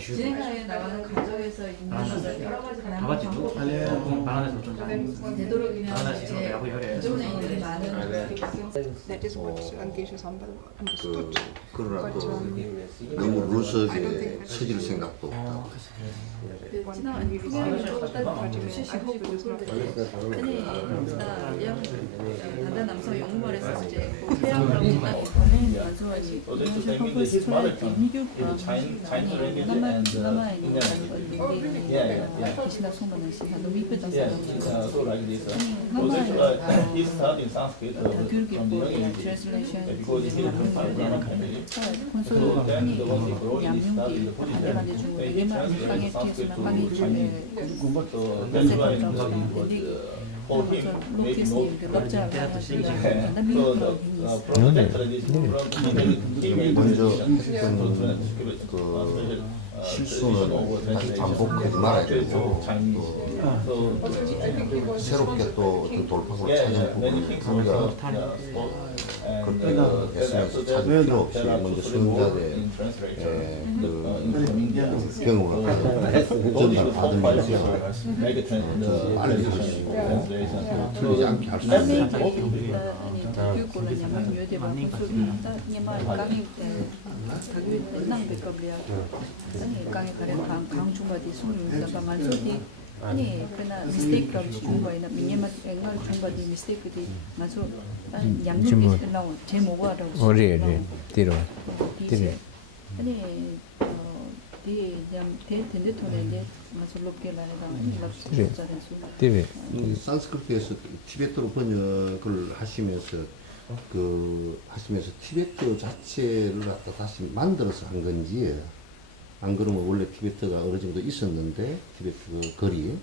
진행하에 나가는 과정에서 있는 여러 가지 다양한 방법을 되도록이면 이제 기존에 있는 많은 That is what Ankesha Sambal understood. 그러나 또 너무 루석에 처질 생각도 없다. 지난 풍경에서 따뜻한 시시고 단단 남성 영문말에서 이제 해양이라고 He studied Sanskrit from the young age because he didn't come from Brahmin family. So then the one he wrote, he studied the Buddhism. He translated Sanskrit to Chinese. So that's why he was for him making note. So the project tradition he made 먼저 decision to 했던 그 실수는 다시 반복하지 말아야 되고 또 새롭게 또 어떤 돌파구를 찾는 부분 우리가 그때 했으면서 찾을 필요 없이 먼저 수능자들의 그 경험을 전달 받으면서 알려주시고 틀리지 않게 할 수 있는 아니 그러나 미스테이크라고 중국어에는 민예만 앵글 중국어의 미스테이크들이 맞소 양념이 나온 제 뭐가라고 어리래 뒤로 아니 디 그냥 대텐데 돈에 맞소 높게 나래가 뒤로 산스크리트에서 티베트로 번역을 하시면서 티베트 자체를 갖다 다시 만들어서 한 건지 안 그러면 원래 티베트가 어느 정도 있었는데 티베트 거리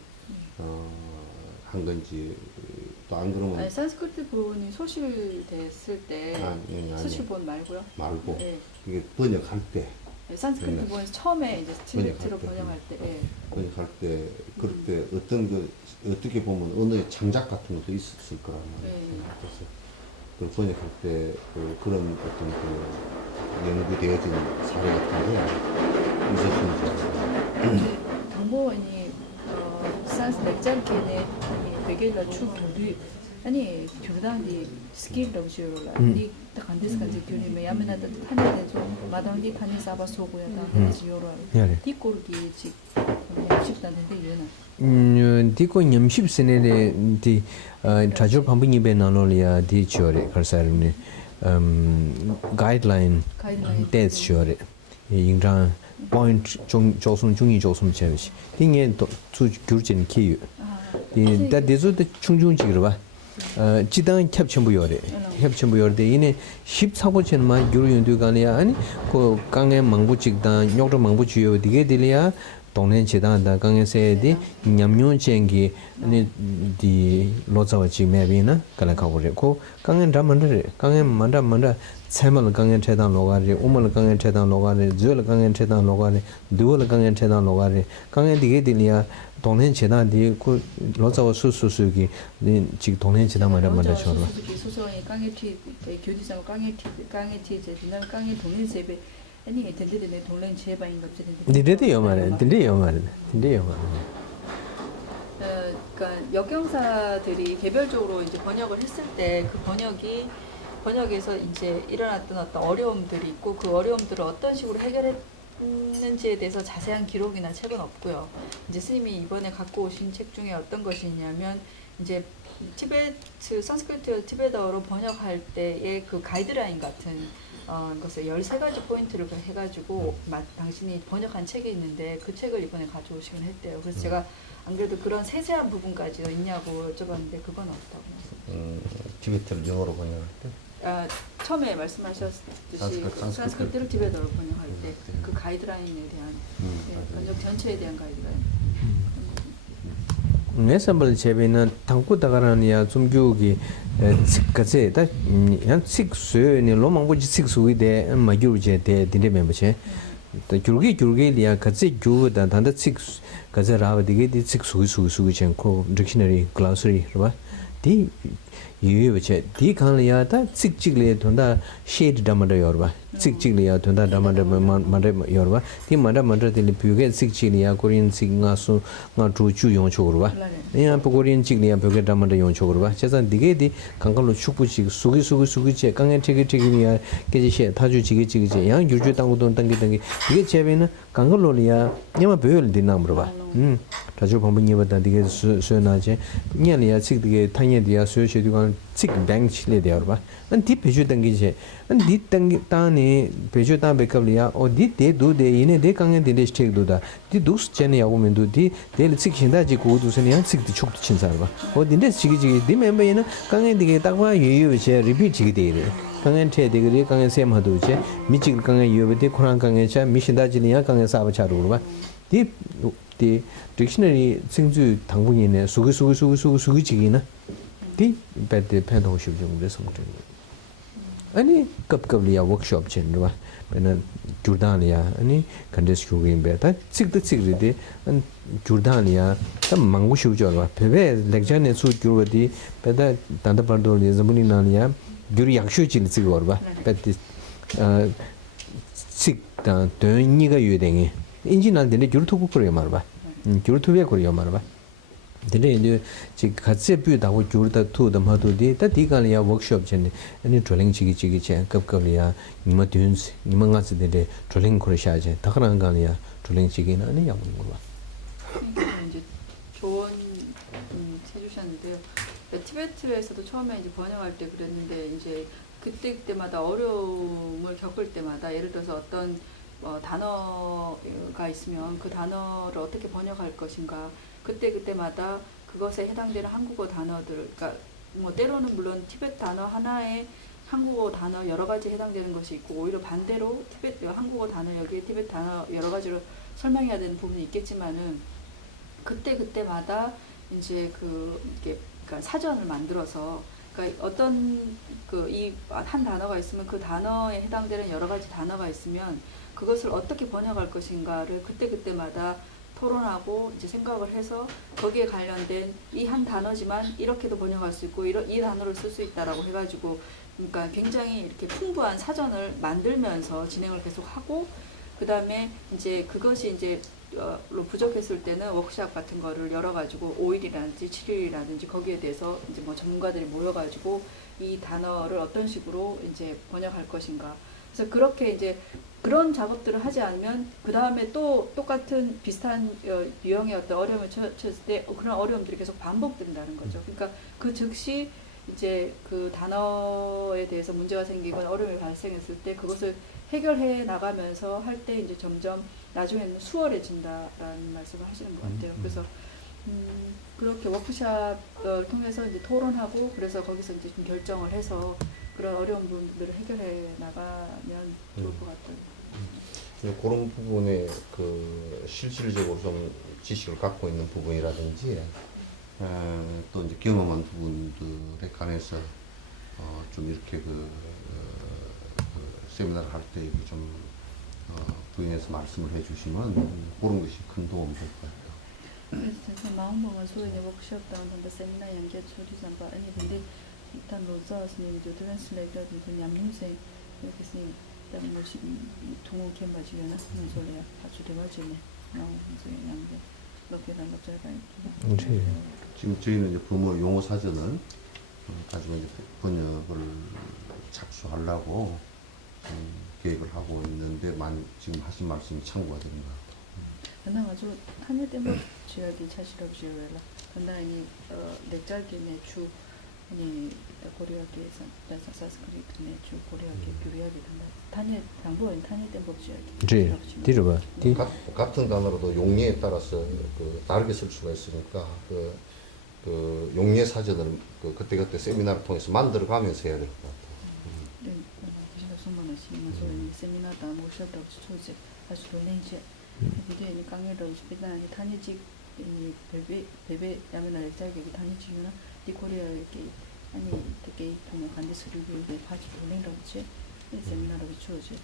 한 건지 또 안 그러면 아니 산스크리트 본이 소실됐을 때 소실본 말고요. 말고 네. 그게 번역할 때 산스크리트 본에서 처음에 이제 티베트로 번역할 때 번역할 때 그럴 때 어떤 어떻게 보면 언어의 창작 같은 것도 있었을 거란 말이에요. 그래서 그 번역할 때 그런 어떤 연구되어진 사례 같은 게 있었는지. 정보원이 산스 맥자르케네 베겔라 추 교류 아니 교단디 스킬라고 지어라 니 간데스 간지 교류면 야면하다 판에 좀 마당디 판에 사바 소고야다 지어라 디코르기 지 식단인데 얘는 디코 냠십스네데 디 자주 방문이베 나놀이야 디 지어레 걸사르네 가이드라인 데스 지어레 인장 포인트 조선 중이 조선 제시 딩에 또 규진 키유 이 다데조데 충중지로 봐 지단 캡첨부요래 캡첨부요데 이네 14번째만 유료연도 간이야 아니 그 강에 망부직단 욕도 망부지요 되게 들이야 동네 지단다 강에서디 냠뇽쟁기 아니 디 로자와 지매비나 갈아가고고 강에 담만데 강에 만다 세말 강에 체단 로가리 오말 강에 체단 로가리 줄 강에 체단 로가리 두월 강에 체단 로가리 강에 되게 들이야 동네 지단디 그 로자와 수수수기 지 동네 지단 만다 저러 수소의 강에 티 교디상 강에 티 제디나 강에 동네 세배 아니 텐데네 동네 제바인 것들이 니데요 말에 그러니까 역경사들이 개별적으로 이제 번역을 했을 때 그 번역에서 이제 일어났던 어떤 어려움들이 있고 그 어려움들을 어떤 식으로 해결했는지에 대해서 자세한 기록이나 책은 없고요. 이제 스님이 이번에 갖고 오신 책 중에 어떤 것이 있냐면 이제 산스크리트 티베트어로 번역할 때의 그 가이드라인 같은 것을 13가지 포인트를 해가지고 당신이 번역한 책이 있는데 그 책을 이번에 가져오시긴 했대요. 그래서 제가 안 그래도 그런 세세한 부분까지 있냐고 여쭤봤는데 그건 없다고. 티베트를 영어로 번역할 때? 처음에 말씀하셨듯이 산스크리트를 티베트어로 번역할 때 그 가이드라인에 대한 번역 전체에 대한 가이드라인. 내선벌 제비는 당구다가라니야 좀 교육이 그제 다 식수니 로망부지 식수이데 마규제 데 딘데 멤버체 gyurge liya katse gyu da danda tsik kaza rawa dige di tsik sugi chen ko dictionary glossary rwa di yuyo bache di kaan liya ta tsik chik liya tunda shade damada yorwa tsik chik liya tunda damada manda yorwa di manda tili pyuge tsik chik liya korean tsik nga su nga chu chu yong chokorwa ya pa korean chik liya pyuge damada yong chokorwa chazan dige di kankalo chukpu chik sugi che kange tiki liya keji she taju chigi che yang yurju tangu don tangi dige chebe na kankalo liya nyama pyoyol di namrwa taju pambu nyeba dige suyo na che nya liya tsik dige tanya diya suyo che dukan tsik bang chile diya warwa an di pechu tangi che an di tangi tani pechu tang bekab liya o di de du de ine de kange de shtek du da di dus chene yagu mendu di de tsik shinda ji ku du sen yang tsik di chuk chin sarwa o di de chigi di member ina kange dige takwa yu che repeat chigi de kange che dige kange sem hadu che mi chig kange yu de khurang kange cha mi shinda ji liya kange sa ba cha ru ba di dictionary 생주 당분이네 수기 지기나 디 배드 팬도 싶은 성적 아니 급급리야 워크숍 전과 배는 조르단이야 아니 컨데스 교긴 배다 찍리데 안 조르단이야 참 망고 싶죠와 배배 렉처네 수 교르디 배다 단다 발도리 자문이나니야 교리 약쇼질 찍어봐 배디 찍다 되니가 유대행이 인지난데 교르토고 그래 말봐 교르토베 그래 말봐 근데 이제 지 같이 뷰다고 교르다 투다 마도디 다 디간이야 워크숍 전에 아니 드링 지기 제 급급이야 이마 듄스 이마가스데 드링 그러셔야지 다 그런 거 아니야 드링 지기는 아니 야고 거 봐. 이제 좋은 해주셨는데요. 티베트에서도 처음에 이제 번역할 때 그랬는데 이제 그때마다 어려움을 겪을 때마다 예를 들어서 어떤 단어가 있으면 그 단어를 어떻게 번역할 것인가 그때마다 그것에 해당되는 한국어 단어들 그러니까 뭐 때로는 물론 티베트 단어 하나에 한국어 단어 여러 가지 해당되는 것이 있고 오히려 반대로 티베트 한국어 단어 여기에 티베트 단어 여러 가지로 설명해야 되는 부분이 있겠지만은 그때마다 이제 그러니까 사전을 만들어서 그러니까 어떤 이 한 단어가 있으면 그 단어에 해당되는 여러 가지 단어가 있으면 그것을 어떻게 번역할 것인가를 그때마다 토론하고 이제 생각을 해서 거기에 관련된 이 한 단어지만 이렇게도 번역할 수 있고 이 단어를 쓸 수 있다라고 해가지고 그러니까 굉장히 이렇게 풍부한 사전을 만들면서 진행을 계속 하고 그 다음에 이제 그것이 이제 부족했을 때는 워크숍 같은 거를 열어가지고 5일이라든지 7일이라든지 거기에 대해서 이제 뭐 전문가들이 모여가지고 이 단어를 어떤 식으로 이제 번역할 것인가. 그래서 그렇게 이제 그런 작업들을 하지 않으면 그 다음에 또 똑같은 비슷한 유형의 어떤 어려움을 처했을 때 그런 어려움들이 계속 반복된다는 거죠. 그러니까 그 즉시 이제 그 단어에 대해서 문제가 생기거나 어려움이 발생했을 때 그것을 해결해 나가면서 할 때 이제 점점 나중에는 수월해진다라는 말씀을 하시는 것 같아요. 그래서 그렇게 워크숍을 통해서 이제 토론하고 그래서 거기서 이제 좀 결정을 해서 그런 어려운 부분들을 해결해 나가면 좋을 것 같아요. 그런 부분에 그 실질적으로 좀 지식을 갖고 있는 부분이라든지 또 이제 경험한 부분들에 관해서 좀 이렇게 그 세미나를 할 때 좀 부인해서 말씀을 해주시면 그런 것이 큰 도움이 될 것 같아요. 그래서 마음먹은 소인의 워크숍 당한 세미나 연계 처리상 바 아니 근데 일단 로자스님 저 트랜슬레이터든지 냠님생 이렇게 쓰니 일단 뭐시 동호 캠바지려나 무슨 소리야 아주 대박이네 무슨 양게 몇개 달라져야 지금 저희는 이제 부모 용어 사전을 가지고 이제 번역을 착수하려고 계획을 하고 있는데 지금 하신 말씀이 참고가 됩니다. 그나가지고 한일 때문에 지역이 차시럽 지역이라 근데 넥잘게 내주 아니 고려학교에서 사스크리트 내주 고려학교 교류하게 된다. 단일 당부원 단일 때법 지역이. 뒤로 봐. 같은 단어로도 용례에 따라서 다르게 쓸 수가 있으니까 그 용례 사전을 그때 세미나를 통해서 만들어가면서 해야 될 것 같아요. 네, 제가 소문을 시면 소위 세미나다 모셔다 추초제 아주 돌린지 비디오니 강의를 비단이 단위직 이 베베 야면을 자기가 단위직이나 이 코리아 이렇게 아니 되게 동료 간디 수립을 같이 돌린다고 이 세미나를 추초제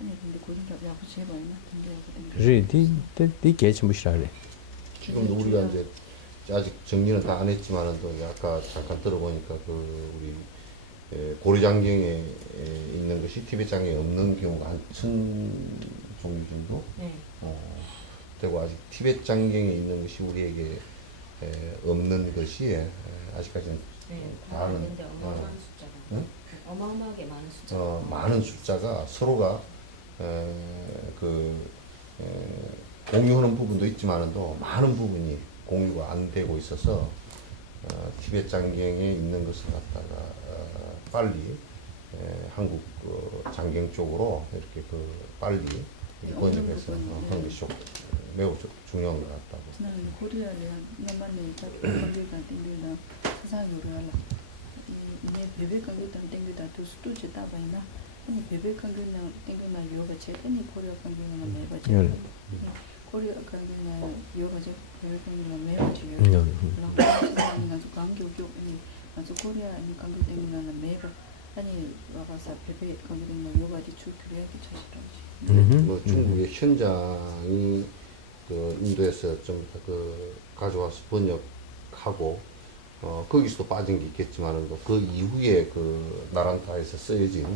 아니 근데 고등교 야구 제발 얼마 등교하고 그래 디 개치 무시라래. 지금도 우리가 이제 아직 정리는 다 안 했지만은 또 아까 잠깐 들어보니까 그 우리 고려장경에 있는 것이 티베트 장경에 없는 경우가 한 1000종류 정도 네. 되고 아직 티베트 장경에 있는 것이 우리에게 없는 것이 아직까지는 네. 다른 근데 어마어마한 숫자가 응? 어마어마하게 많은 숫자가 많은 숫자가 서로가 공유하는 부분도 있지만도 많은 부분이 공유가 안 되고 있어서 티베트 장경에 있는 것을 갖다가 빨리 한국 장경 쪽으로 이렇게 빨리 번역해서 하는 것이 매우 중요한 것 같다고. 나는 코리아에 남만에 관계가 땡기나 사상으로 알아. 내 베베 관계도 땡기다 또 수도지 따바이나 아니 베베 관계나 땡기나 요가 제대니 코리아 관계나 매바 제. 코리아 관계나 요가 제 베베 관계나 매바 제. 나는 아주 관계교 아니 아주 코리아 아니 관계 땡기나 매바 아니 와가서 베베 관계나 요가 제 주트리하기 처시라지. 뭐 중국의 현장이 인도에서 좀 가져와서 번역하고 거기서도 빠진 게 있겠지만은 그 이후에 나란타에서 쓰여진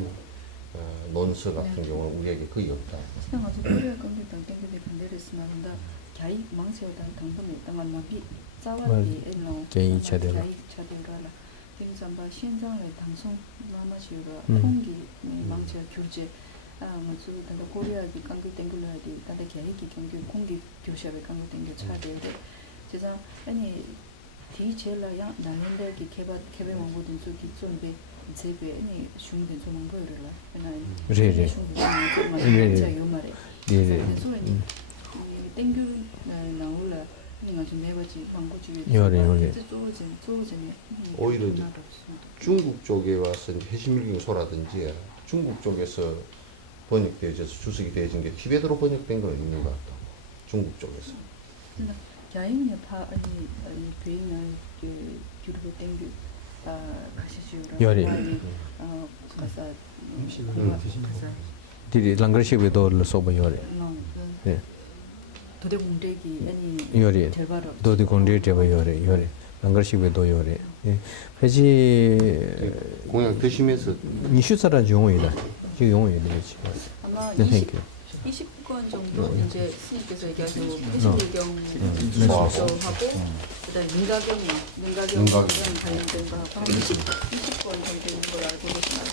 논서 같은 경우는 우리에게 거의 없다. 지금 아주 코리아 관계 당 땡기데 반대했으나다 갸이 망세오단 당분에 당한 나비 짜와디 에노 갸이 차대라. 차대라라 땡삼바 현장의 방송 마마시오라 음. 통기 망세 규제 아무튼 단다 코리아기 관계 땡글라디 단다 갸이기 경기 공기 교샵의 관계 땡겨 차대래 제가 아니 디젤라야 나는데기 개발 원고된 쪽이 좀be 제베 아니 슝된 좀 거를 그래. 요 말에 예. 소리 땡겨 나올라 내가 좀 해봐지 광고 주에 요래. 쪼진 오히려 이제 중국 쪽에 와서 이제 해신밀경소라든지 중국 쪽에서 번역되어서 주석이 되어진 게 티베트로 번역된 건 있는 것 같다고. 중국 쪽에서. 야인이 파 아니 베이나 그 유럽 땡겨 가시주라 요래. 가서 디리 랑거시베 도르 소바 요래. 예. 도대 공대기 아니 요래. 대바로 도디 공대 제바 요래. 랑거시베 도 요래. 예. 회지 공양 드시면서 니슈사라 용어이다. 지금 용어이 되지. 아마 네, 땡큐. 20권 정도 이제 스님께서 얘기하시고 해신일경 수조하고 그다음에 민가경이랑 관련된 거하고 한 20권 정도 있는 걸 알고 계시나요?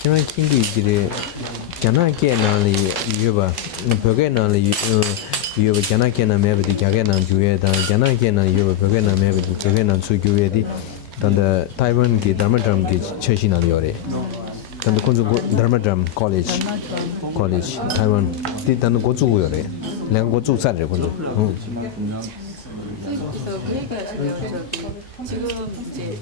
지난 킹기 이제 자나케 나리 유바 벽에 나리 유바 자나케 나 매버디 갸게 나 주에다 자나케 나 유바 벽에 나 매버디 벽에 나 수교에디 단다 타이완 기 다마드람 기 처시나 요래 단다 콘주 다마드람 콜리지 타이완 디 단다 고주고 요래 내가 고주 살래 고주 그래서 그 얘기하시면 지금 이제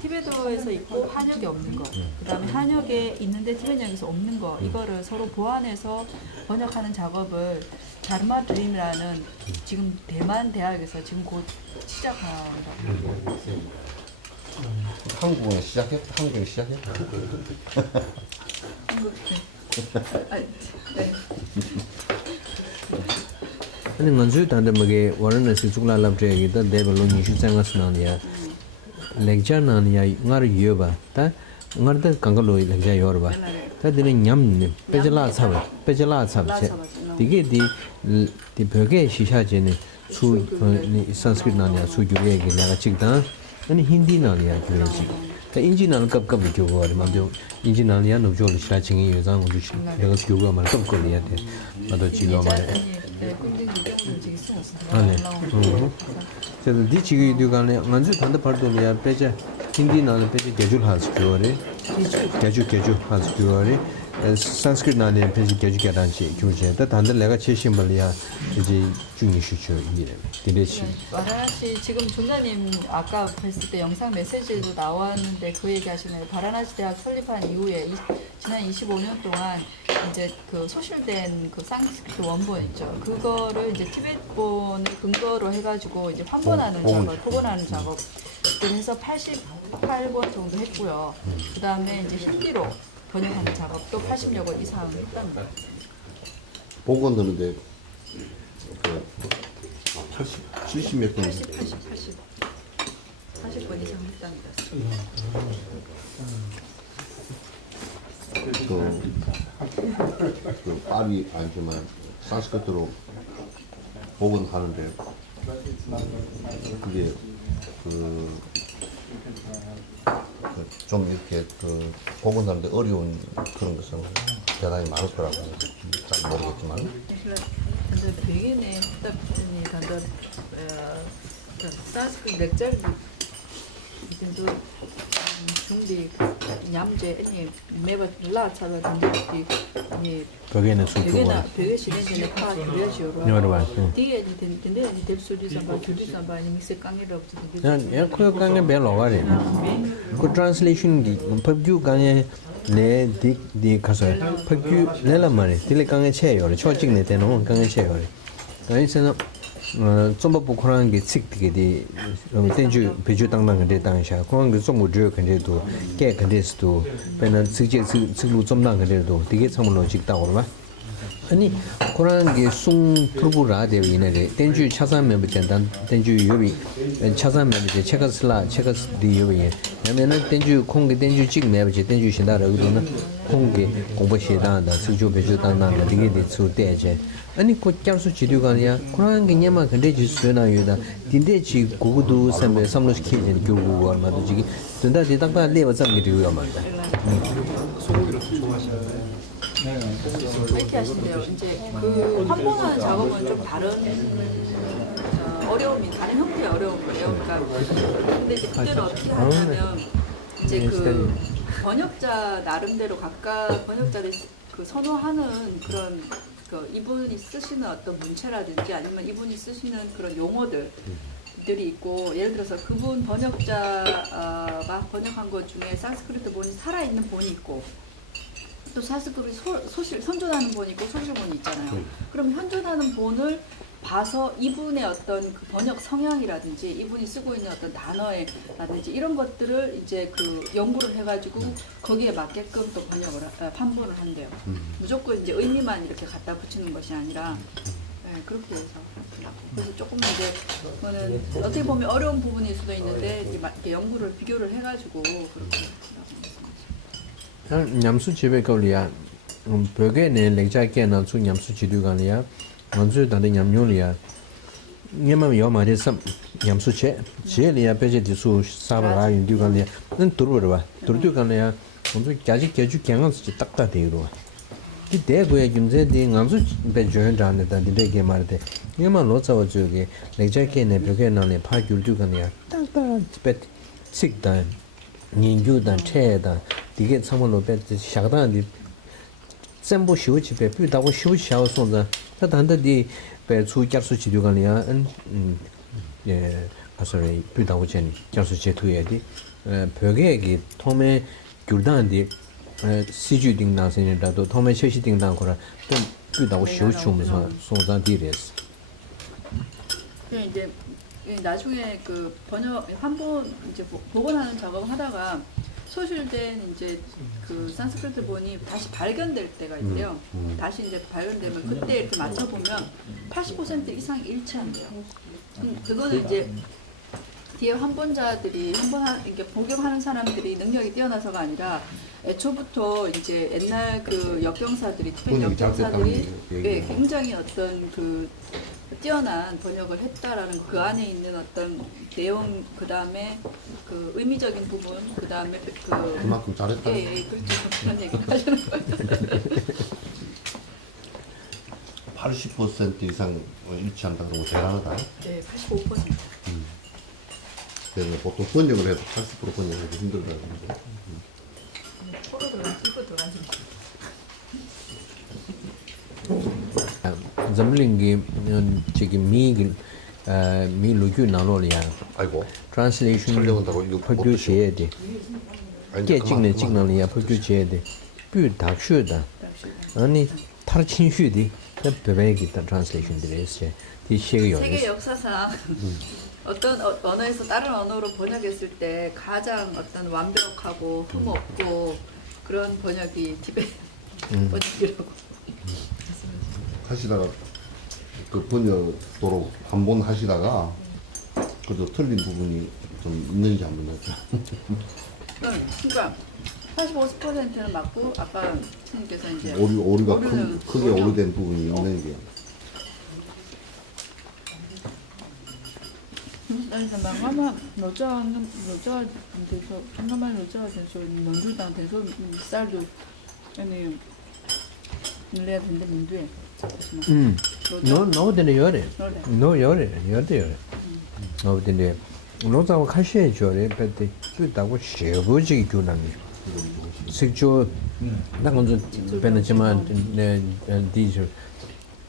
티베트에서 있고 한역에 없는 거, 그다음에 한역에 있는데 티베트에서 없는 거, 이거를 서로 보완해서 번역하는 작업을 다르마 드림이라는 지금 대만 대학에서 지금 곧 시작한다고. 한국은 시작했다. 한국은 시작했다. 아니 먼저 단다 뭐게 와르나시 죽라 랍제기다 데벨로 니슈 생각스나니야 렉자나니야 ngar yoba ta ngar da kangalo lekja yorba ta dine nyam pejala sab che dige di byoge shisha je ne su sanskrit nanya su gyuge ge la chigda ani hindi nanya gyuge chi ta inji nan kap kap gyugo wa ma de inji nanya no jo shira chingi yezang u chi 내가 gyugo ma kap ko ya de ma do chi lo ma 아네. 그래서 디치기 두간에 먼저 단다 발도리아 배제 힌디나는 배제 개줄 하스 교래. 개줄 하스 교래. 산스크리트 나는 배제 개줄 개단지 교제다 단다 내가 최신벌이야 이제 중요시죠 이래. 디레시. 바라나시 지금 존자님 아까 뵀을 때 영상 메시지도 나왔는데 그 얘기하시네요. 바라나시 대학 설립한 이후에 지난 25년 동안 이제 그 소실된 그 산스크리트 원본 있죠. 그거를 이제 티베트본을 근거로 해가지고 이제 환본하는 작업, 포본하는 작업을 해서 88권 정도 했고요. 그 다음에 이제 힌디로 번역하는 작업도 80여 권 이상 했답니다. 보고 넣는데 그 70 몇 건. 80권 이상 했답니다. 그 파리 아니지만 산스크리트로 복원하는데 그게 좀 이렇게 복원하는데 어려운 그런 것은 대단히 많을 거라고 잘 모르겠지만 근데 베개네 답변이 단다 산스크리트 렉처를 이제도 중디 냠제 아니 매번 라차가 단지 이 벽에는 수주가 베개 시den에 파 그려지요. 여러 번. 뒤에 근데 뎁수디 삼바 주디 삼바 아니 믹스 강의를 없지. 야 그 강에 벨로가리. 그 트랜슬레이션 디 법규 강에 내디 가서 법규 내라마리 딜레 강에 채요. 초직내 되는 강에 채요. 그래서 좀 보고라는 게 식되게 된주 배주 당당 근데 당샤 그런 게 좀뭐 근데도 깨 근데도 배는 직제 직루 좀당 근데도 되게 참으로 직다고 봐. 아니 그런 게숭 프로브라 되는데 된주 차산 멤버 전단 된주 요비 차산 멤버 체크슬라 체크스디 요비 그러면은 된주 공개 된주 직 멤버 된주 신다라 의도는 공개 공부시다다 수조 배주 당당 되게 됐을 때제 아니 꽃장수 지류가 아니야 그런 게 냐마 근데 지수나 유다 딘데지 고고도 삼배 삼로시키는 교구 얼마도 지기 된다 대답가 레버 잡기도요 말다 소고기를 좋아하시나요? 이렇게 하신대요. 이제 그 환본하는 작업은 좀 다른 어려움이 다른 형태의 어려움이에요. 그러니까 근데 이제 그때는 어떻게 하냐면 이제 그 번역자 나름대로 각각 번역자들이 그 선호하는 그런 그 이분이 쓰시는 어떤 문체라든지 아니면 이분이 쓰시는 그런 용어들이 있고 예를 들어서 그분 번역자가 번역한 것 중에 산스크리트 본이 살아있는 본이 있고 또 산스크리트 소실 선존하는 본이 있고 소실본이 있잖아요. 그럼 현존하는 본을 봐서 이분의 어떤 그 번역 성향이라든지 이분이 쓰고 있는 어떤 단어라든지 이런 것들을 이제 그 연구를 해가지고 거기에 맞게끔 또 판본을 한대요. 무조건 이제 의미만 이렇게 갖다 붙이는 것이 아니라 네, 그렇게 해서 하더라고요. 그래서 조금 이제 그거는 어떻게 보면 어려운 부분일 수도 있는데 이렇게 연구를 비교를 해가지고 그렇게 하더라고요. 냠수 집에 걸이야 벽에 내 렉자께나 수 냠수 지류가리야 먼저 다른 냠뇨리야 냐면 요 말에 참 냠수체 제리야 베제디수 사바라 윤디가리야 는 들어봐 들어가리야 먼저 자지 개주 경험스 딱딱 되로 이 대고에 김제디 냠수 베조현 잔다 디데게 말데 냐면 로자워 저게 렉자께네 벽에 나네 파귤두가리야 딱딱 베 식단 인규단 체다 디게 참으로 베 샤다디 전부 쉬우지 배 비다고 쉬우셔 손자 다 단다디 배 수cap수 지류가냐 예 가서리 비다고 전이 cap수 제투에디 벽에기 통에 귤단디 시주딩 나선이라도 통에 셔시딩 나거라 또 비다고 쉬우주면서 손자디레스 그냥 이제 나중에 그 번역 한번 이제 복원하는 작업을 하다가 소실된 이제 그 산스크리트 본이 다시 발견될 때가 있대요. 다시 이제 발견되면 그때 이렇게 맞춰보면 80% 이상이 일치한대요. 그거는 이제 뒤에 환본자들이 이렇게 복용하는 사람들이 능력이 뛰어나서가 아니라 애초부터 이제 옛날 그 역경사들이 티베트 역경사들이 네, 굉장히 어떤 그 뛰어난 번역을 했다라는 그 안에 있는 어떤 내용 그 다음에 그 의미적인 부분 그 다음에 그만큼 잘했다. 예, 그렇죠. 그런 얘기를 하시는 거예요. 80% 이상 일치한다 그러면 대단하다. 네, 85%. 그래서 보통 번역을 해도 80% 번역하기 힘들다. 코로 들어간 입으로 들어간 zamlingi chigi mi lugu naloliya 아이고. translation 촬영한다고 이거 퍼규 제데 게 찍네 찍나리야 퍼규 제데 뷰 다슈다 아니 타르친슈디 베베기 translation 드레스 디 시가 세계 역사상 어떤 언어에서 다른 언어로 번역했을 때 가장 어떤 완벽하고 흠없고 그런 번역이 티베트 번역이라고. 하시다가 그 번역도로 한 번 하시다가 그래도 틀린 부분이 좀 있는지 한번 여쭤. 그러니까 85%는 맞고 아까 선생님께서 이제 오류가 오류는- 크게 오류된 부분이 있는 게. 그래서 망가마 로자는 돼서 망가마 로자 돼서 논두당 돼서 쌀도 아니 늘려야 된다 민두에. no 되네 요래. no 요래. no 되네. 로자와 카시에 줘래. 근데 그다고 쉐부지 교남이. 식조 나건도 베네지만 네 디저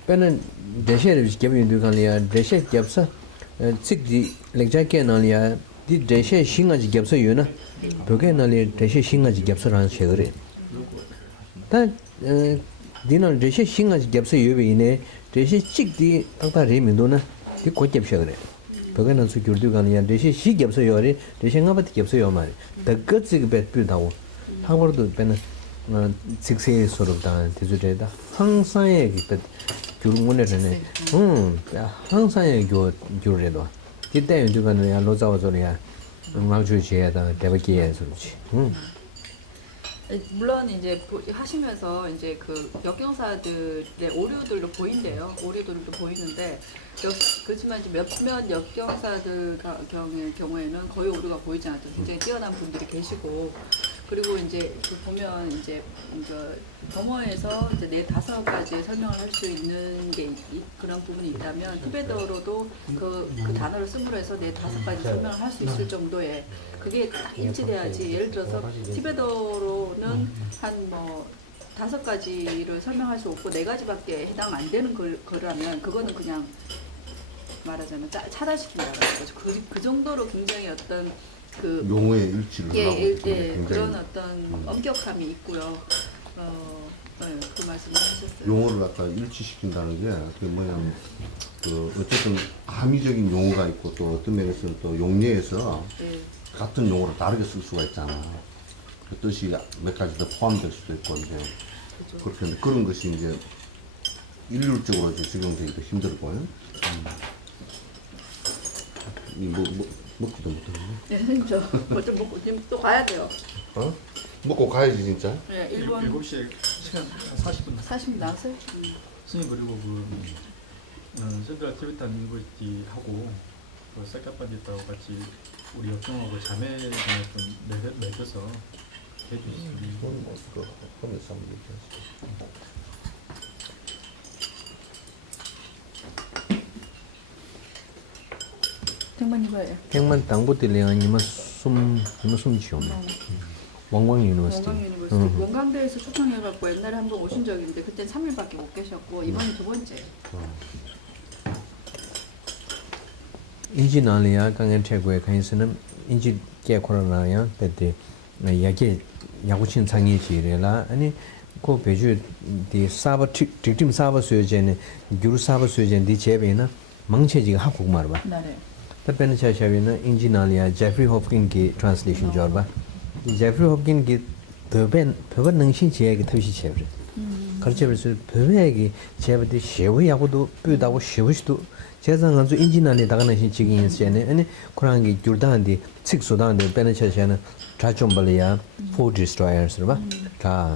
베는 대셔를 개비인도 간이야 대셔 겹서 직디 렉자케 나리아 디 대셔 싱아지 겹서 유나 벽에 나리 대셔 싱아지 겹서라는 쉐그래 다 디날 대셔 싱아지 겹서 유베이네 대셔 직디 딱다 레민도나 디 고겹셔 그래 벽에 나서 교르도 간이야 대셔 시 겹서 요리 대셔가 바티 겹서 요 말이 더거지 배트다고 하버도 배는 직세 소로다 대주제다 항상의 그 교문에는 항상의 교래도 그때 이제는 야 로자와저리야 막주지야다 대박이야 소리지 물론 이제 하시면서 이제 그 역경사들의 오류들도 보인대요. 오류들도 보이는데 그렇지만 이제 몇몇 역경사들 경우에는 거의 오류가 보이지 않죠. 굉장히 뛰어난 분들이 계시고 그리고 이제 그 보면 이제 영어에서 이제 4-5가지 설명을 할 수 있는 게 그런 부분이 있다면 티베트어로도 그 단어를 쓰므로 해서 4-5가지 설명을 할 수 있을 정도의 그게 딱 일치돼야지. 예를 들어서 티베트어로는 한 뭐 5가지를 설명할 수 없고 4가지밖에 해당 안 되는 거라면 그거는 그냥 말하자면 차단시킨다는 거죠. 그 정도로 굉장히 어떤 그 용어의 일치를 하고 굉장히 그런 어떤 엄격함이 있고요. 그 말씀을 하셨어요. 용어를 갖다 일치시킨다는 게 그게 뭐냐면 그 어쨌든 함의적인 용어가 있고 또 어떤 면에서는 또 용례에서 네. 같은 용어를 다르게 쓸 수가 있잖아. 그 뜻이 몇 가지 더 포함될 수도 있고 이제 그죠. 그렇게 하는데 그런 것이 이제 일률적으로 이제 적용되기도 힘들고요. 먹지도 못하네. 네, 선생님 저좀 먹고 지금 또 가야 돼요. 어? 먹고 가야지 진짜. 네, 일본 7시에 시간 40분 40분 나왔어요? 선생님 그리고 센트럴 티베탄 유니버시티 하고 셀카반디타하고 같이 우리 역경하고 자매를 좀 맺어서 해주셨으면 하면서 한번 얘기하시죠. 정말 이거예요. 백만 당고들이 아니면 숨지요. 왕광 유니버시티. 원광 유니버시티 원광대에서 초청해갖고 옛날에 한번 오신 적이 있는데 그때 3일밖에 못 계셨고 이번이 2번째. 인지 나리아 강에 최고의 간에서는 인지 개코로나야 그때 야게 야구친 상이 지래라 아니 그 배주 디 사바 직팀 사바 수요제네 규르 사바 수요제네 제베나 망체지가 하고 말봐. 네. तब चाहे engineer Jeffrey Hopkin की translation job Jeffrey Hopkin की भवन नंशी 제게 탑시 제브리 그렇지버스 भवे기 제브디 쉐위하고도 뷰다고 쉐위도 제상한 저 인지난에 다가는 지긴 있잖아요. 아니 그런 게 줄다한데 식소다한데 베네차샤는 자좀벌이야 포 디스트로이어스 봐. 자.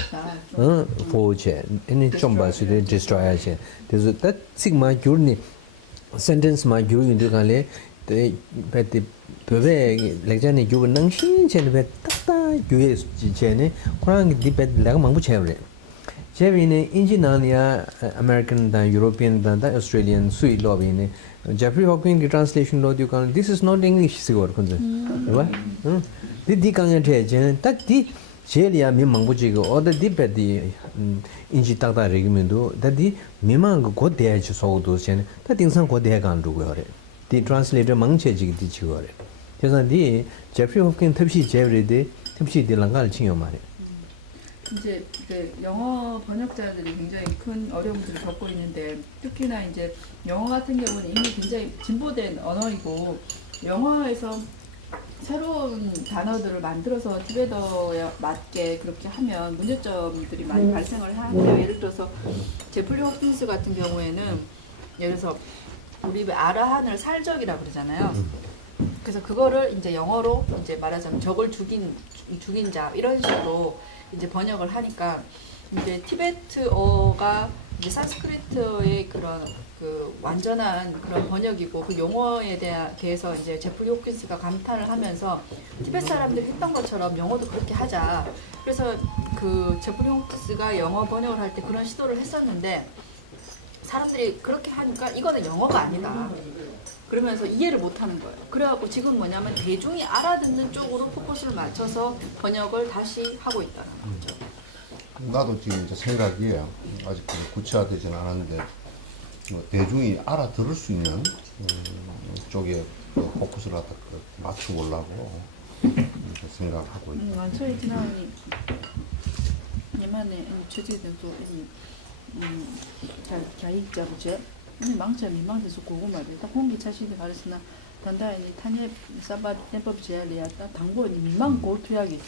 포체 아니 좀 봐서 디스트로이어스. 그래서 딱 시그마 줄니 sentence 마 줄 인도 간에 때 베티 베베 렉자니 주 능신 chen 베 딱딱 교에 지체네 그런 게 디베 내가 망부 채우래 제비네 인지나니아 아메리칸 다 유로피안 다 오스트레일리안 수이 로비네 제프리 호킹 기 트랜슬레이션 로디 간 this is not english 시고 근데 봐 디디 강에 제는 딱디 제리아 미망부지고 어디 디베디 인지 딱다 레기면도 다디 미망 고 대야지 소도 chen 다 딩상 고 대간 두고요 디 트랜슬레이터 망체지기 디치고래 그래서 디 제프리 호킹 탑시 제브리데 탑시 딜랑갈 친요 말이야 이제 영어 번역자들이 굉장히 큰 어려움들을 겪고 있는데 특히나 이제 영어 같은 경우는 이미 굉장히 진보된 언어이고 영어에서 새로운 단어들을 만들어서 티베터에 맞게 그렇게 하면 문제점들이 많이 발생을 하는데요. 예를 들어서 제플리 호킨스 같은 경우에는 예를 들어서 우리 왜 아라한을 살적이라고 그러잖아요. 그래서 그거를 이제 영어로 이제 말하자면 적을 죽인 자 이런 식으로 이제 번역을 하니까 이제 티베트어가 이제 산스크리트의 그런 그 완전한 그런 번역이고 그 용어에 대해서 이제 제프리 호킨스가 감탄을 하면서 티베트 사람들이 했던 것처럼 영어도 그렇게 하자. 그래서 그 제프리 호킨스가 영어 번역을 할 때 그런 시도를 했었는데 사람들이 그렇게 하니까 이거는 영어가 아니다. 그러면서 이해를 못하는 거예요. 그래갖고 지금 뭐냐면 대중이 알아듣는 쪽으로 포커스를 맞춰서 번역을 다시 하고 있다는 거죠. 나도 지금 이제 생각이 아직 구체화되지는 않았는데 대중이 알아들을 수 있는 쪽에 포커스를 갖다 맞춰보려고 생각하고 있다. 所以知道你们呢，确切的做자익자부제 아니 망자 미망돼서 고구마를 다 공기 차시도 가르스나 단다니 탄예 사바 템법 제알이야다 당보니 미망 고투야기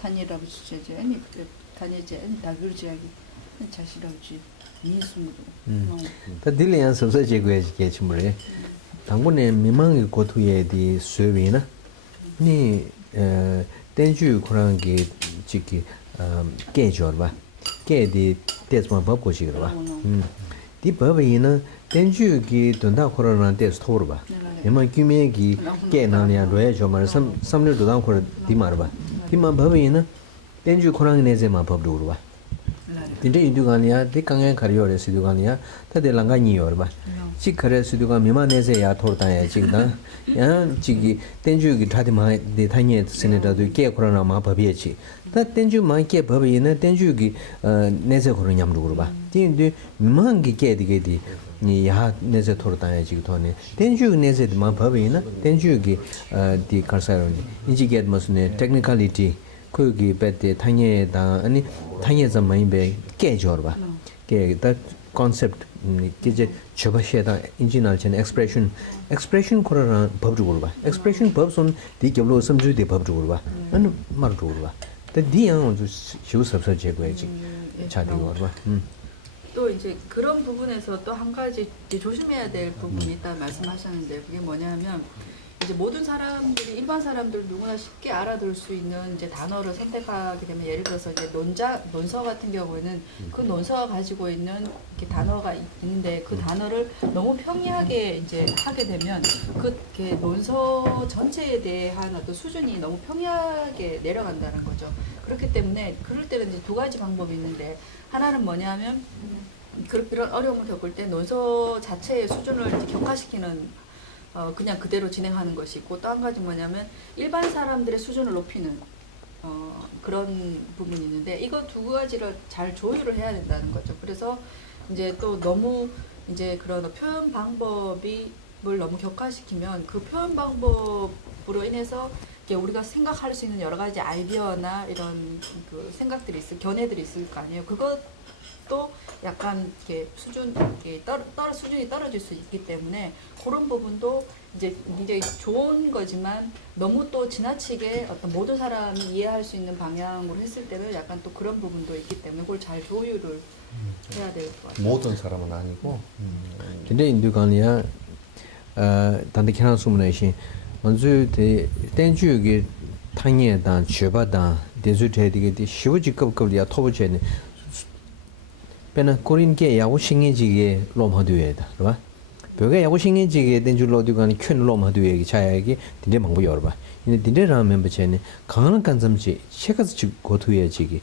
탄예라고 주제제 아니 탄예제 아니 다그르지야기 자시라고지 미스무도 다 딜리안 서서 제고야지 개침을 당분에 미망의 고투에디 수위나 니 땡주 그런 게 지기 깨져봐 깨디 대스만 받고 지그러봐 디 법이는 땡주기 돈다 코로나 데스 토르바 에마 규메기 깨나냐 로에 좀말 삼늘도 당 코로 디마르바 디마 법이는 땡주 코로나 내제만 법도르바 딘데 인두가니야 디강에 가리오레 시두가니야 타데랑가니요르바 지크레 시두가 미마네제야 토르다야 지다 야 지기 땡주기 타디마 데타니에 세네다도 깨 코로나 마 법이지 다 땡주 마이케 법이는 땡주기 내제 코로 냠루르바 딘데 미망기 깨디게디 야 내제 토르다야 지기 토네 땡주 내제 마 법이는 땡주기 디 카사로니 인지게 무슨 테크니컬리티 거기 배때 타니에다 아니 타니에서 많이 배 깨져봐 깨다 concept 기제 저바시에다 인지널 전 expression 코로나 법주고 봐 expression 법선 디겹로 섬주대 법주고 봐 아니 말주고 봐 디양 쇼섭서 제고야지 차디고 봐 또 이제 그런 부분에서 또 한 가지 이제 조심해야 될 부분이 있다는 말씀하셨는데 그게 뭐냐면 이제 모든 사람들이 일반 사람들 누구나 쉽게 알아들을 수 있는 이제 단어를 선택하게 되면 예를 들어서 이제 논서 같은 경우에는 그 논서가 가지고 있는 이렇게 단어가 있는데 그 단어를 너무 평이하게 이제 하게 되면 그 논서 전체에 대한 어떤 수준이 너무 평이하게 내려간다는 거죠. 그렇기 때문에 그럴 때는 이제 두 가지 방법이 있는데 하나는 뭐냐면 그런 어려움을 겪을 때 논서 자체의 수준을 이제 격화시키는 그냥 그대로 진행하는 것이 있고 또 한 가지 뭐냐면 일반 사람들의 수준을 높이는 그런 부분이 있는데 이거 두 가지를 잘 조율을 해야 된다는 거죠. 그래서 이제 또 너무 이제 그런 표현 방법을 너무 격화시키면 그 표현 방법으로 인해서 우리가 생각할 수 있는 여러 가지 아이디어나 이런 그 생각들이 견해들이 있을 거 아니에요. 그것도 약간 이렇게 수준이 떨어질 수 있기 때문에 그런 부분도 이제 굉장히 좋은 거지만 너무 또 지나치게 어떤 모든 사람이 이해할 수 있는 방향으로 했을 때는 약간 또 그런 부분도 있기 때문에 그걸 잘 조율을 해야 될 것 같아요. 모든 사람은 아니고 근데 인도가니야 단데 캐나 수문에시 먼저 땡주기 탕예다 쥐바다 대주제디게 시부지급급이야 토부제네 배나 코린게 야고 신기지게 롬하드웨다 그봐 벽에 야고 신기지게 땡줄로디가니 큰 롬하드웨기 자야기 딘데 방법 열어봐 근데 딘데라면 버체네 강한 간점지 체크스 고투예지기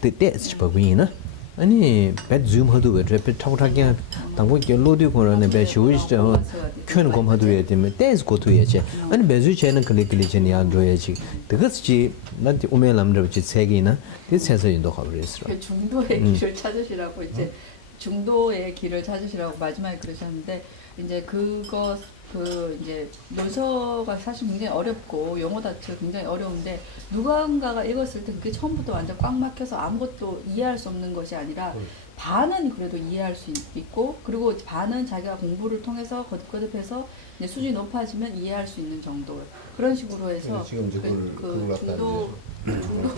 때때스 버위나 아니 배 줌하도 왜 레페 타고타게 당고 로디 거라네 배 쇼이스터 큰 검하도에 되면 댄스 고투예지 아니 배주체는 클릭클릭이 안줘야지 그것이 나한테 오메람들지 세기나 대체서 인도 가버렸어 그 중도의 길을 찾으시라고 이제 중도의 길을 찾으시라고 마지막에 그러셨는데 이제 그거 그 이제 논서가 사실 굉장히 어렵고 용어 자체가 굉장히 어려운데 누군가가 읽었을 때 그게 처음부터 완전 꽉 막혀서 아무것도 이해할 수 없는 것이 아니라 반은 그래도 이해할 수 있고 그리고 반은 자기가 공부를 통해서 거듭거듭해서 이제 수준이 높아지면 이해할 수 있는 정도 그런 식으로 해서 지금 이제 그걸 갖다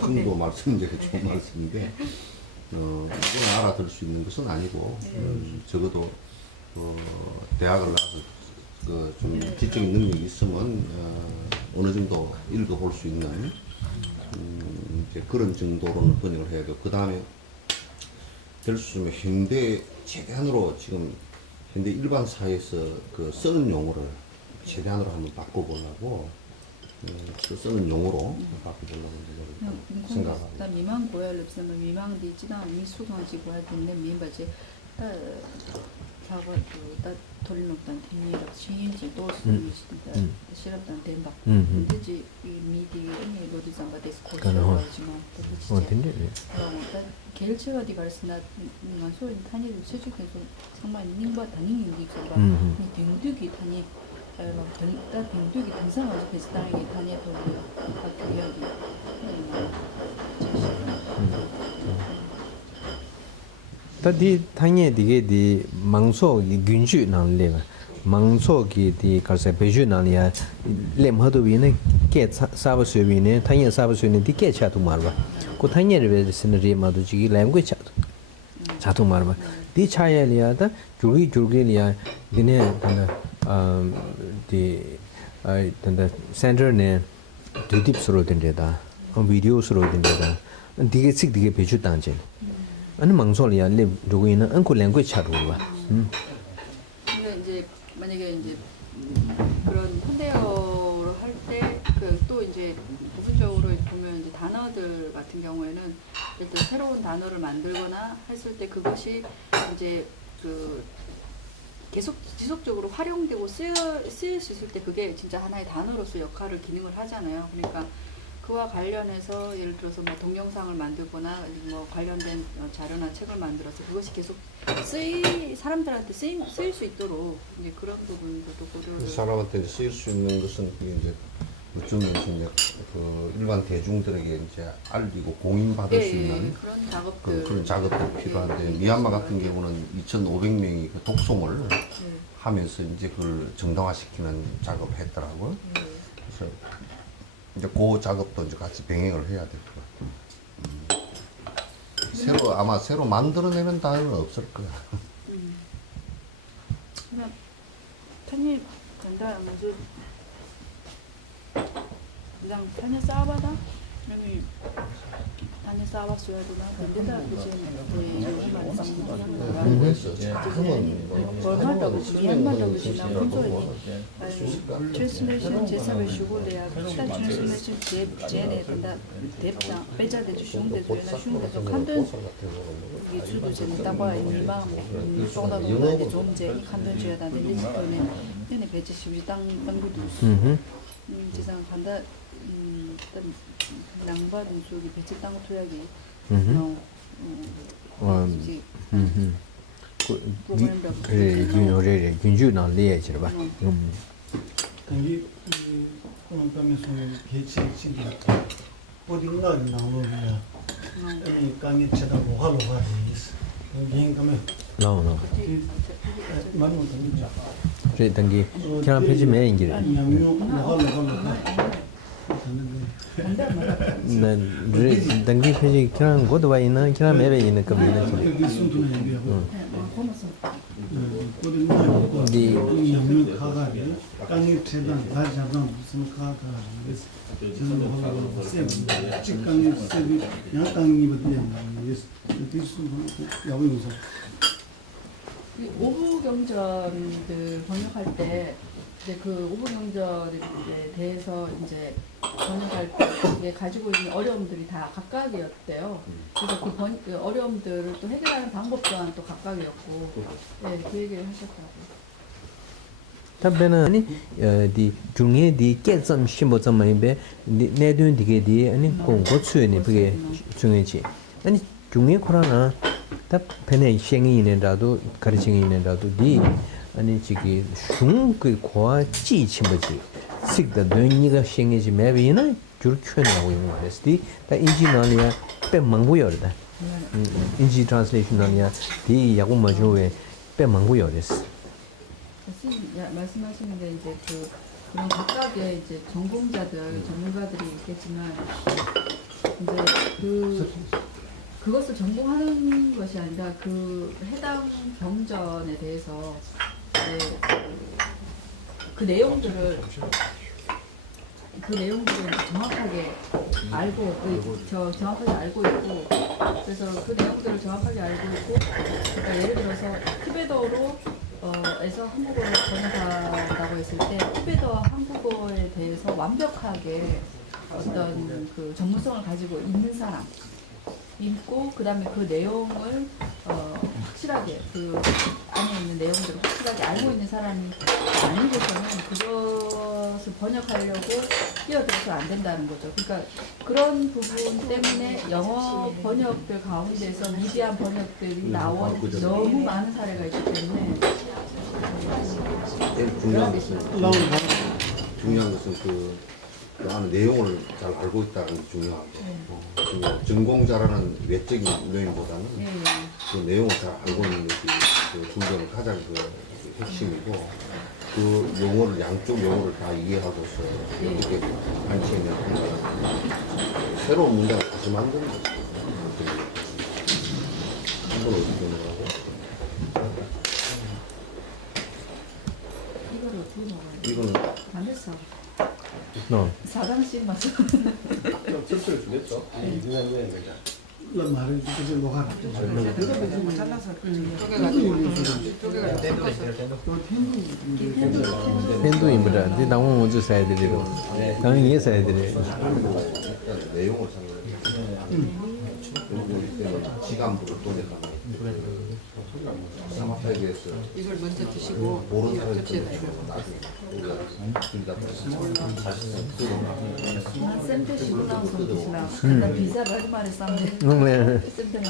중도 말씀 이제 좋은 말씀인데 이건 알아들 수 있는 것은 아니고 적어도 대학을 나와서 좀 지적인 능력이 있으면 어느 정도 읽어볼 수 있는 이제 그런 정도로는 번역을 해야 되고 그 다음에 될 수 있으면 현대 최대한으로 지금 현대 일반 사회에서 그 쓰는 용어를 최대한으로 한번 바꿔보려고 그 쓰는 용어로 바꿔보려고 이제 생각하고. 但迷茫国要什么迷茫的知道你수강지고 할 때는 미바지 사과 다 돌림없단 대미라 신인지 또 수미시다 싫었단 덴바 근데지 이 미디어니 로디상가 데스 고시하지만 또 어딘데? 겔체가 디가르스나 소리 타니 수직해서 정말 닝바 다닝인 디서바 딩득이 타니 다 딩득이 단상하지 베스다잉이 타니 돌려 학교 이야기 다디 당에 디게 디 망소 균주 난레 망소기 디 가서 배주 난이야 렘하도 위네 게 사바스 위네 당에 사바스 위네 디게 차도 말바 고 당에를 베스는 마도 지기 랭귀지 차도 말바 디 차야리아다 줄기리아 디네 단다 디 단다 센터네 디딥스로 된데다 비디오스로 된데다 디게 식 디게 배주 단제 아니 망설이야 랩 누구 있는 앵콜 랭귀지 차로 봐. 근데 이제 만약에 이제 그런 현대어로 할 때 그 또 이제 부분적으로 보면 이제 단어들 같은 경우에는 일단 새로운 단어를 만들거나 했을 때 그것이 이제 그 계속 지속적으로 활용되고 쓰일 수 있을 때 그게 진짜 하나의 단어로서 역할을 기능을 하잖아요. 그러니까 그와 관련해서 예를 들어서 뭐 동영상을 만들거나 뭐 관련된 자료나 책을 만들어서 그것이 계속 사람들한테 쓰일 수 있도록 이제 그런 부분들도 고려를 사람한테 쓰일 수 있는 것은 그게 이제 어쩌면 이제 그 일반 대중들에게 이제 알리고 공인받을 수 있는 그런 작업들 그런 작업도 필요한데 미얀마 같은 경우는 2,500명이 그 독송을 하면서 이제 그걸 정당화시키는 작업을 했더라고요. 그래서 이제 그 작업도 이제 같이 병행을 해야 될 것 같아요. 새로 만들어내는 단어는 없을 거야. 그냥 탄이 간다 하면서 그냥 탄이 싸바다 여기 탄이 싸봤어야 되나 근데다 그지 얼마다고 미얀마다고 지난 분소에 트랜슬레이션 제사를 주고 내야 스타 트랜슬레이션 제네 된다 대다 빼자대 주슝대 주나 슝대서 칸든 이게 주도 제다가 이마 쏟아도 좀 제이 칸든 줘야 되는데 지금은 얘네 배치 시비 땅구도 지상 간다 일단 낭바든 쪽이 배치 땅 토약이 그래 유노레 균주 난리에 지르바. 이 공감에서 개치 친구 어딘가 나오는데 이 강에 쳐다보고 하러 가야 여행 가면 나오나. 많이 못 합니다. 그래 당기 그냥 페이지 메인기래. 난 그래 당기 페이지 그냥 고도와 있는 그냥 메베 있는 거 있는 거. 여기 순두는 얘기하고 어딘가 디 양면 가가 강에 쳐다 다시 한번 무슨 가가 저는 하고 쌤 직강에 쌤이 양강이 버티는 야구용서 오부경전들 번역할 때 이제 그 오부경전에 대해서 이제 번역할 때 이게 가지고 있는 어려움들이 다 각각이었대요. 그래서 그 어려움들을 또 해결하는 방법 또한 또 각각이었고, 네, 그 얘기를 하셨다고. 답변은 아니 디 중에 디 깨점 심보 좀 해배 내든 디게 디 아니 고추에 그게 중요지. 아니 중에 코로나 답변에 시행이 있는다도 가르치기 있는다도 디 아니 지기 슝그 고아 찌치 뭐지 식다 너니가 생기지 매비나 줄켜나고 있는 거랬지 다 인지널이야 빼망고여다 인지 트랜슬레이션이야 디 야구 마조에 빼망고여랬어 선생님 말씀하시는 게 이제 그런 각각의 이제 전공자들, 전문가들이 있겠지만 이제 그것을 전공하는 것이 아니라 그 해당 병전에 대해서 이제 그 내용들을 정확하게 정확하게 알고 있고 그래서 그 내용들을 정확하게 알고 있고 그러니까 예를 들어서 티베더로 에서 한국어로 번역한다고 했을 때 티베더와 한국어에 대해서 완벽하게 어떤 그 전문성을 가지고 있는 사람 읽고 그 다음에 그 내용을 확실하게 그 안에 있는 내용들을 확실하게 알고 있는 사람이 아니고서는 그것을 번역하려고 뛰어들어서 안 된다는 거죠. 그러니까 그런 부분 때문에 영어 번역들 가운데서 미비한 번역들이 나온 너무 많은 사례가 있기 때문에 제일 중요한 것은 그 안에 내용을 잘 알고 있다는 게 중요하고 그 전공자라는 외적인 요인보다는 그 내용을 잘 알고 있는 것이 그 불교는 가장 그 핵심이고 그 용어를 양쪽 용어를 다 이해하고서 이렇게 관심이 새로운 문장을 다시 만드는 거죠. 한번 어떻게 넘어가고 이거를 어떻게 먹어요? 이거는 반대사 너 4강씩 맞춰 나 말해주지 뭐가 잘라서 팬도입니다. 이 나무 먼저 사야 되리로. 당연히 이해 사야 되리. 일단 내용을 상관해요. 지간부를 또내가면 사마타이브에서 이걸 먼저 드시고 모르는 이거 사람이 겹쳐야 돼요. 우리가 둘다 다시 뜯어 쌤때 시고 나서 드시나 나 비자 얼마나 쌌는데 네. 쌤때는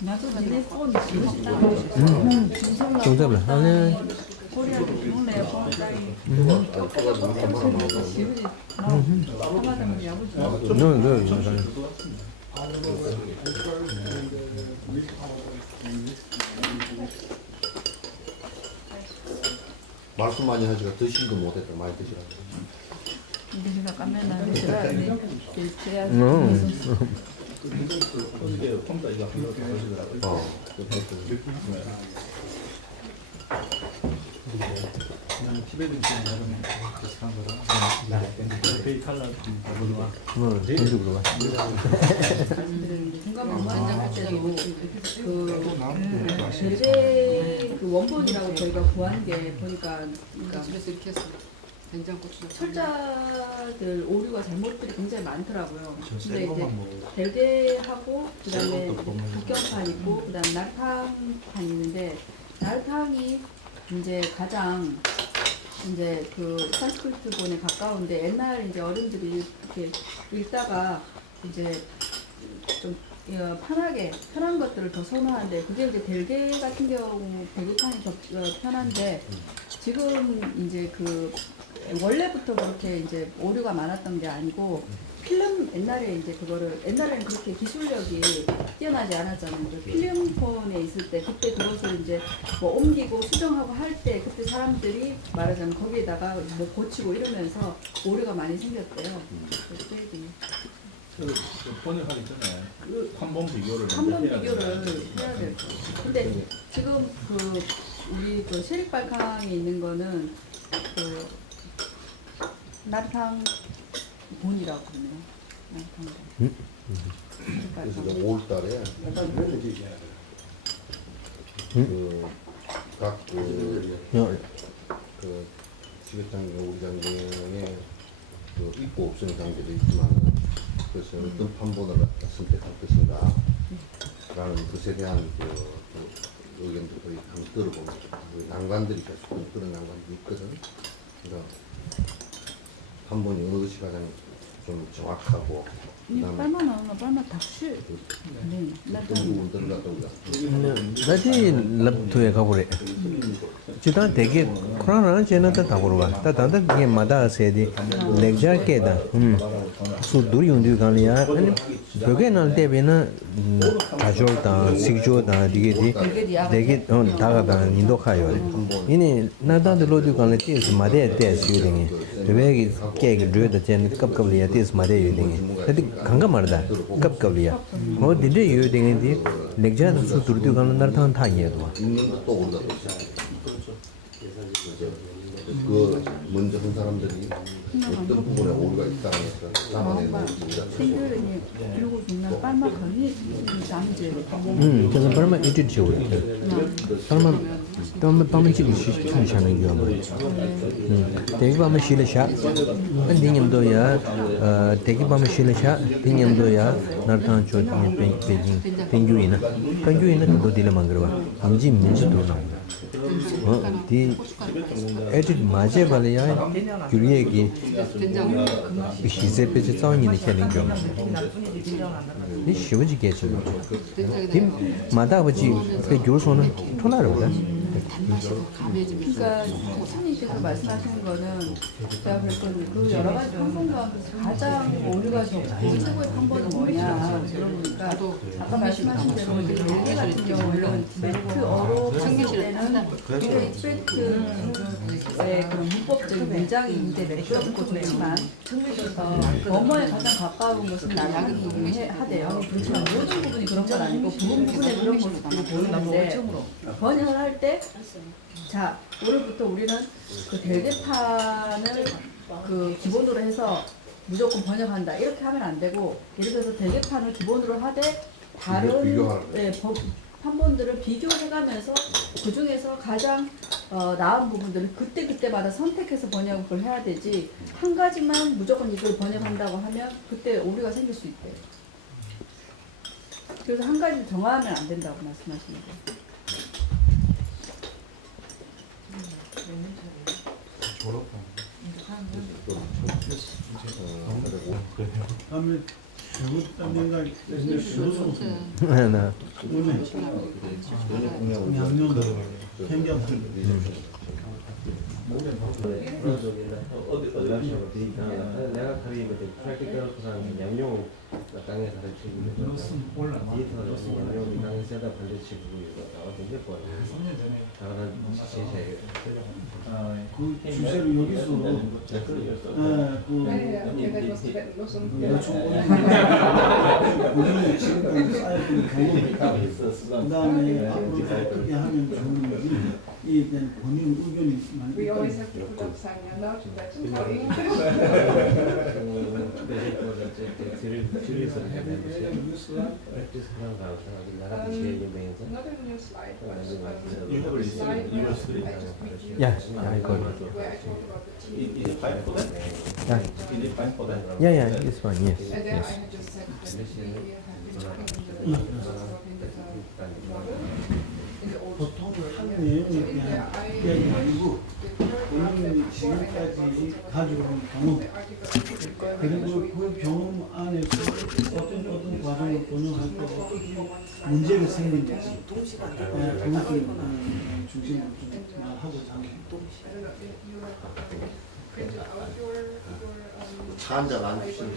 나도 니네 폰 지고 싶다 정답을 하네. 코리아 동네 폰다이 지우지 하마다면 야부지 너. 말씀 많이 하시고 드시지도 못했다 많이 드시라고. 이게 제가 까면은 제가 제가 비슷한 거라 베이 칼라 뭐 공주로 와. 중간 방문장 할 때도 그 제재 그 원본이라고 저희가 구한 게 보니까 그러니까 집에서 이렇게 해서 된장국수 철자들 오류가 잘못들이 굉장히 많더라고요. 근데 이제 델게하고 그다음에 북경판 있고 그다음 날탕판 있는데 날탕이 이제 가장 이제 그 산스크리트본에 가까운데 옛날 이제 어른들이 이렇게 읽다가 이제 좀 편한 것들을 더 선호하는데 그게 이제 델게 같은 경우 배구판이 더 편한데 지금 이제 그 원래부터 그렇게 이제 오류가 많았던 게 아니고 필름 옛날에 이제 그거를 옛날에는 그렇게 기술력이 뛰어나지 않았잖아요. 필름폰에 있을 때 그때 들어서 이제 뭐 옮기고 수정하고 할 때 그때 사람들이 말하자면 거기에다가 뭐 고치고 이러면서 오류가 많이 생겼대요. 번역하기 전에 한번 비교를 한번 비교를 해야 될 거예요. 근데 지금 그 우리 그 셰릭발캉에 있는 거는 그 나르탕 본이라고 그러네요. 나르탕 본. 그래서 5월달에 그 지배장 요구장등의 그 있고 없는 장비도 있지만 그래서 어떤 판본을 갖다 선택할 것인가 라는 것에 대한 그 의견도 거의 한번 들어보면 난관들이 계속 그런 난관들이 있거든. 그러니까 판본이 어느 것이 가장 좀 정확하고 이 빨마 나오나 빨마 닥치. 네. 나도 문 들어갔다 오자. 나디 랍토에 가보래. 지단 되게 코로나는 제나다 다보러가. 다단다 이게 마다 세디 렉처 깨다. 수두리 운디 간이야. 아니 벽에 날 때에는 가져다 식조다 디게디 되게 다가다 인도카요. 이니 나다들로디 간에 티스 마데 데스 유딩이. 되게 깨게 르다 젠 갑갑리야 티스 마데 유딩이. 근데 강가 말다. 갑갑리야. 뭐 디데 유딩이 렉처 수두리 간은 날탄 타이에도. 있는 것도 오르다. 그 먼저 한 사람들이 어떤 부분에 오류가 있다는 것을 잡아내는 우리가 생들이 그리고 정말 빨마 거기 남제. 그래서 얼마 이제 지고 얼마 또 밤에 지금 시간이 요 되게 밤에 실샤 딩님도야 되게 밤에 실샤 딩님도야 나타난 조딩 베이징 땡규이나 그거 딜레 만들어 인지 민지도 나온다 디 에디 마제 발이야 규리에기 시제페지 짜오니는 캐는 겨 이 쉬워지겠지 디 마다버지 그 교소는 토나르거든 그러니까 선생님께서 말씀하시는 거는 제가 그랬더니 그 여러 가지 판본 가운데서 가장 오류가 적고 최고의 판본은 뭐냐 그러니까 아까 말씀하신 대로 이제 멜기 같은 경우는 티베트어로 봤을 때는 굉장히 티베트의 그런 문법적인 문장이 이제 멜기가 없고 좋지만 원어에 가장 가까운 것은 나락이 하대요. 그렇지만 모든 부분이 그런 건 아니고 부분에 그런 모습들이 보이는데 번역을 할 때 자, 오늘부터 우리는 그 대개판을 그 기본으로 해서 무조건 번역한다. 이렇게 하면 안 되고, 예를 들어서 대개판을 기본으로 하되 다른 판본들을 비교해가면서 그 중에서 가장 나은 부분들을 그때마다 선택해서 번역을 해야 되지, 한 가지만 무조건 이걸 번역한다고 하면 그때 오류가 생길 수 있대요. 그래서 한 가지를 정하면 안 된다고 말씀하시는 거예요. 다음에 잘못 담는가 했는데 수소 나 오늘 양념 생겨 내가 가리면 프랙티컬 프로그램 양용 땅에 가르치고 양용 땅에서 가르치고 나한테 해봐. 다른 제세. 그 주제를 여기서 우리 지금 쌓여있는 경험이 그 다음에 앞으로 어떻게 하면 좋은지 이에 대한 본인 의견이 많이 We always 있다. have to put up sign now to that for English. Not a new slide, but the slide where I just reviewed 야, 야 이거 where I talked about the team. 야, yeah, it's fine, yes, And there I yes. had just said that we have been talking in the model, in the old 보통 한 내용에 대한 이야기 아니고 본인이 지금까지 가져온 경험 그리고 그 경험 안에서 어떤 과정을 번역할 때 어떤 문제가 생긴지 그것을 중심으로 좀 말하고자 합니다. 차 한잔 안 주시는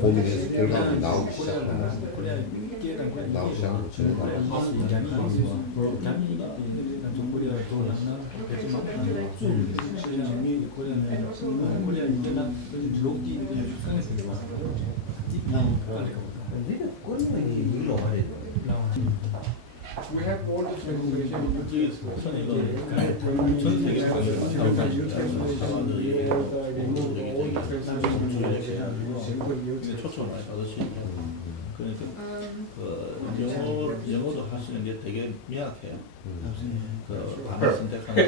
고민해서 결과가 나오기 시작하면 We have all this regulation. 초점을 많이 받으시니까 그러니까 영어도 하시는 게 되게 미약해요. 그 단어 선택하는 게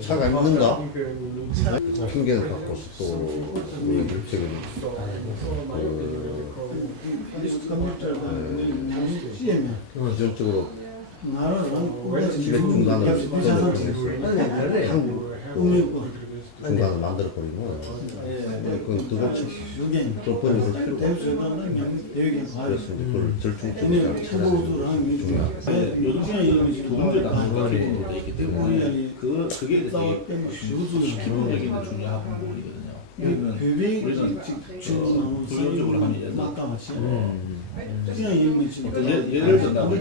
차가 있는가? 핑계를 갖고 또 적인 전적으로 집에 중간을 중간을 만들어 버리고 그건 그거 또 버리고 필요가 없어요. 그래서 이제 그걸 절충적으로 찾아주는 게 중요하다. 중간에 돼 있기 때문에 그게 되게 기본적인 중요한 부분이거든요. 우리는 불론적으로 하면 예를 든다면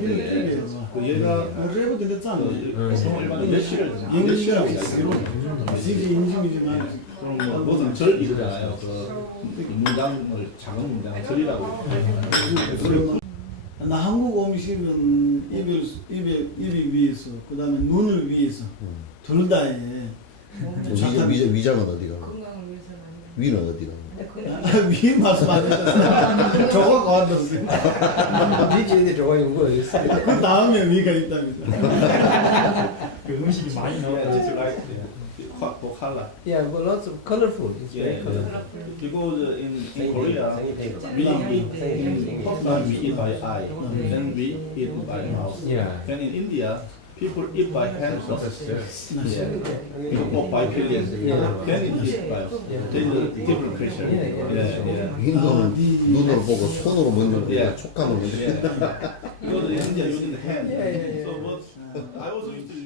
그 얘가 보통 일반은 몇 시를 그럼 뭐 무슨 절 이러잖아요. 그 문장을 작은 문장을 절이라고. 나 한국 음식은 입을 위해서, 그 다음에 눈을 위해서 둘 다에 위장은 어디가? 위는 어디가? 위 말씀 안 하셨어요. 저거 가왔었어요. 위에 저거 있는 거 있어요. 그 다음에 위가 있답니다. 그 음식이 많이 나오고 color. Yeah, but lots of colorful. It's very Yeah, colorful. because in Korea we eat by eye, then we eat by mouth. Yeah. And in India, people eat by hands. Yeah. Or by fingers. Yeah. Then it eat by. There's a different culture. Yeah. 인도는 눈으로 보고 손으로 먹는 예. 촉감을 먹는 Because in India using the hand. So what I also used to